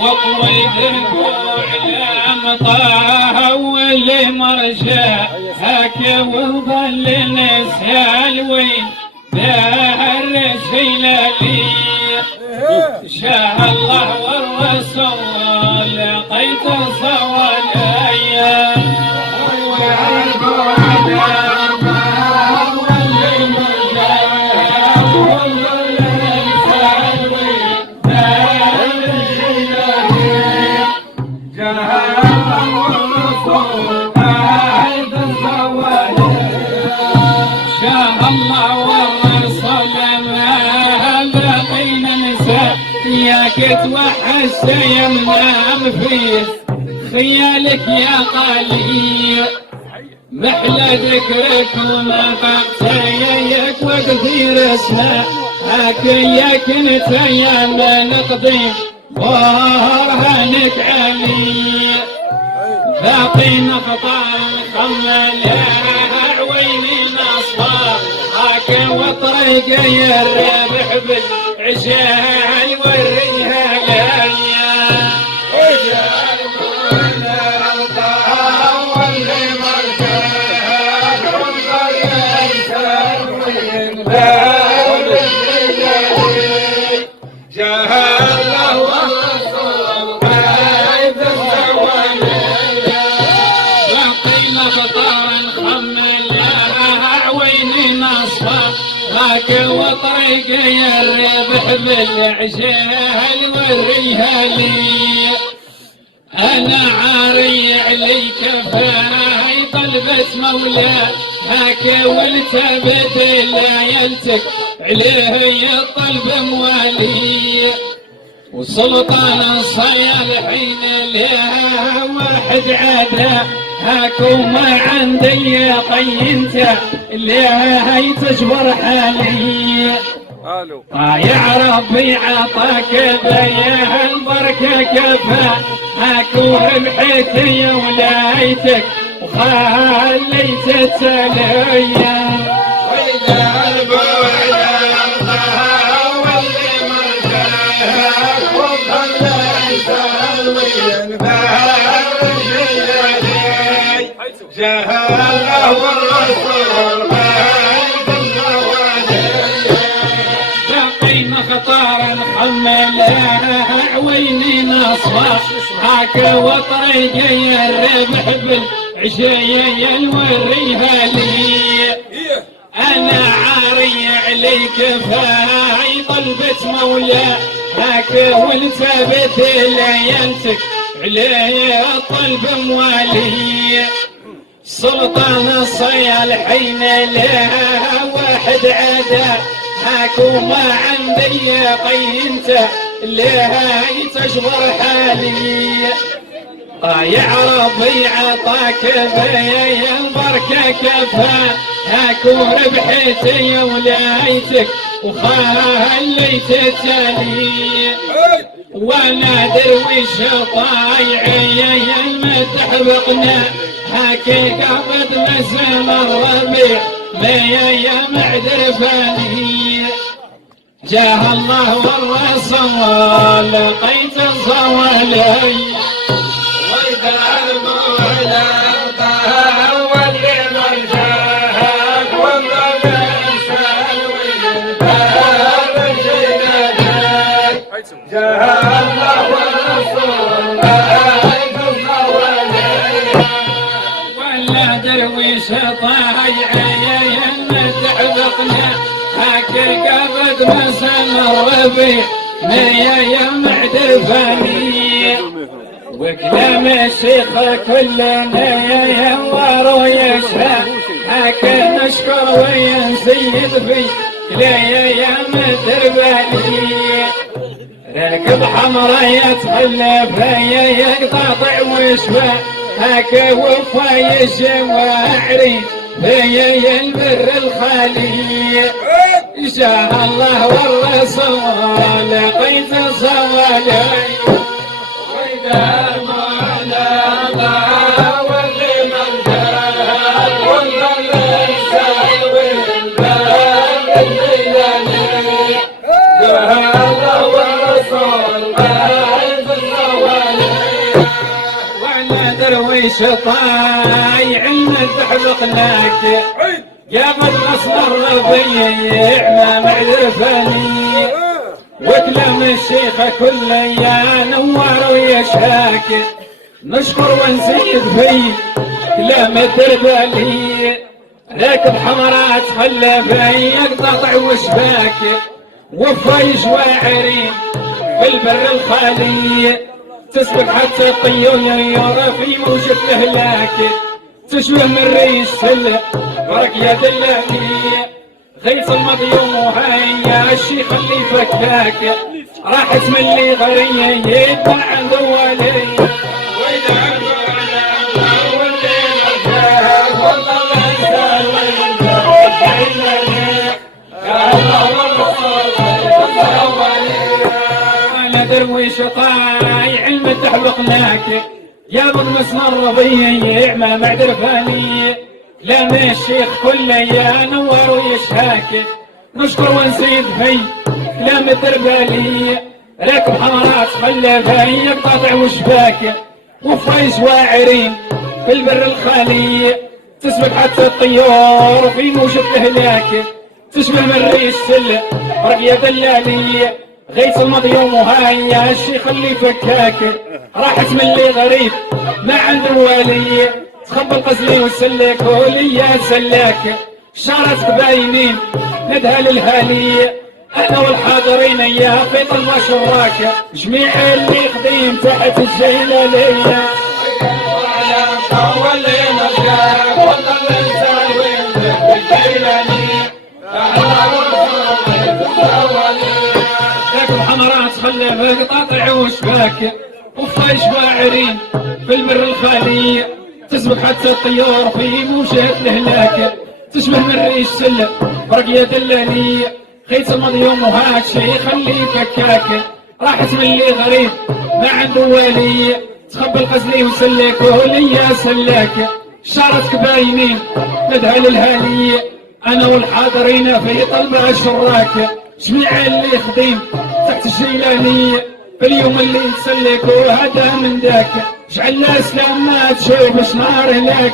وقويد الكوع لمطاها واللي مرجع هاكي وظل نسال وين دار رسيلة لي شاء الله والرسول لقيت صوال ايام ياك توحشت يمنام في خيالك يا قليل محلى ذكرك وما بقيك وكثير اسمع هاك كنت يا من قديم وهرهنك علي باقي نقطع خمل عويني نصفى هاك وطريق الربح بالعشاء يوريها ليا وجاء المولى الطاعة واللي مرتاح والله يسوي باب الرجال جاء الله والرسول بعيد الزوالية باقي نقطع خمل عويني نصفى هاك وطريقي الربح بالعشاء وريها لي انا عاري عليك فاي طلبة مولاه هاك والتبت ليلتك عليه الطلب موالي وسلطان الصيالحين لها واحد عدا هاكو ما عندي قينته اللي تجبر حالي يا ربي عطاك بيها البركة كفا هاكو ربحت يا ولايتك وخليت التالية وإذا البعد واللي مرجعك وظل يسوي جاء الله والرسول بعيد الزوالية باقي مخطارا حملها عويني نصفى هاك وطريقي الربح بالعشية يوريها لي انا عاري عليك فاي طلبة مولاه هاك والتبت ليلتك عليه الطلب موالي سلطان الصيالحين لها واحد عدا هاكو ما عندي قينته لها تجبر حالي يا ربي عطاك بيا البركة كفا هاكو ربحتي يا ولايتك وخليت التالي وانا درويش طايعي يا المدح بقنا هاكي قبض مسام الربيع يا معدر فاني جاه الله والرسول لقيت الصوالي وإذا المولى طه واللي مرجاك والله يسوي باب الجنان جاه الله والرسول لقيت الصوالي ولا درويش طايع المدح بقنا هاك قبض مسام الربيع يا معدر فاني وكلام الشيخ كلنا ينور ويشهد هاك نشكر وينزيد في يا مدر بالي راكب حمرا يتخلى فيا يقطع ويشفى هاك وفا يشواري فيا البر الخالي جاء الله والرسول لقيت صوالي وإذا المولى طه واللي مرجعك والله يسوي وعلى درويش طايع المدح لك يا من مصدر ربيع ما معرفني وكلام الشيخ كل يا نوار ويا شاكر نشكر ونزيد في كلام الدربالي راكب حمرات خلى في قطع وشباك وفي جواعرين في البر الخالي تسبق حتى الطيور في موجة الهلاك تشبه من ريش سلة برك يا دلالي غيث المضيوم وهيا الشيخ اللي فكاك راحت من اللي غريه يدفع عند ولي وإذا عرفوا على أول ليلة والله ما يزال ولا درويش طايع المدح بقناك يا ابن مسمر ربيع ما معدر فاني لام الشيخ كله يا نور ويشهاك نشكر ونزيد في كلام الدربالي راكب حمرات خلى في قاطع وشباك وفايز واعرين في البر الخالي تسبق حتى الطيور في موجة الهلاك تشبه من ريش سلة رقية دلالي غيث المضيوم وهاي الشيخ اللي فكاك راحت من اللي غريب ما عنده والي تخبى القزلي والسلك وليا سلاك شعرتك باينين ندها للهالي انا والحاضرين اياها في طلبة شراك جميع اللي خديم تحت الجيلالية وعلى طول نرجع والله الانسان وين الجيلانية لكن حمرات خلى في قطاطع وشباك وفايش واعرين في البر الخالي تسبق حتى الطيور في موجة الهلاك تشبه من ريش سلة برقية دلالية خيس المضيوم وهاك شيخ اللي فكاك راحت من اللي غريب ما عنده والي تخبى القزلي وسلك وليا سلاك شعرتك باينين ندها للهالية انا والحاضرين في طلبة شراك جميع اللي خديم تحت الجيلانية في اليوم اللي نسلك وهذا من ذاك جعل الاسلام ما تشوف شنار هلاك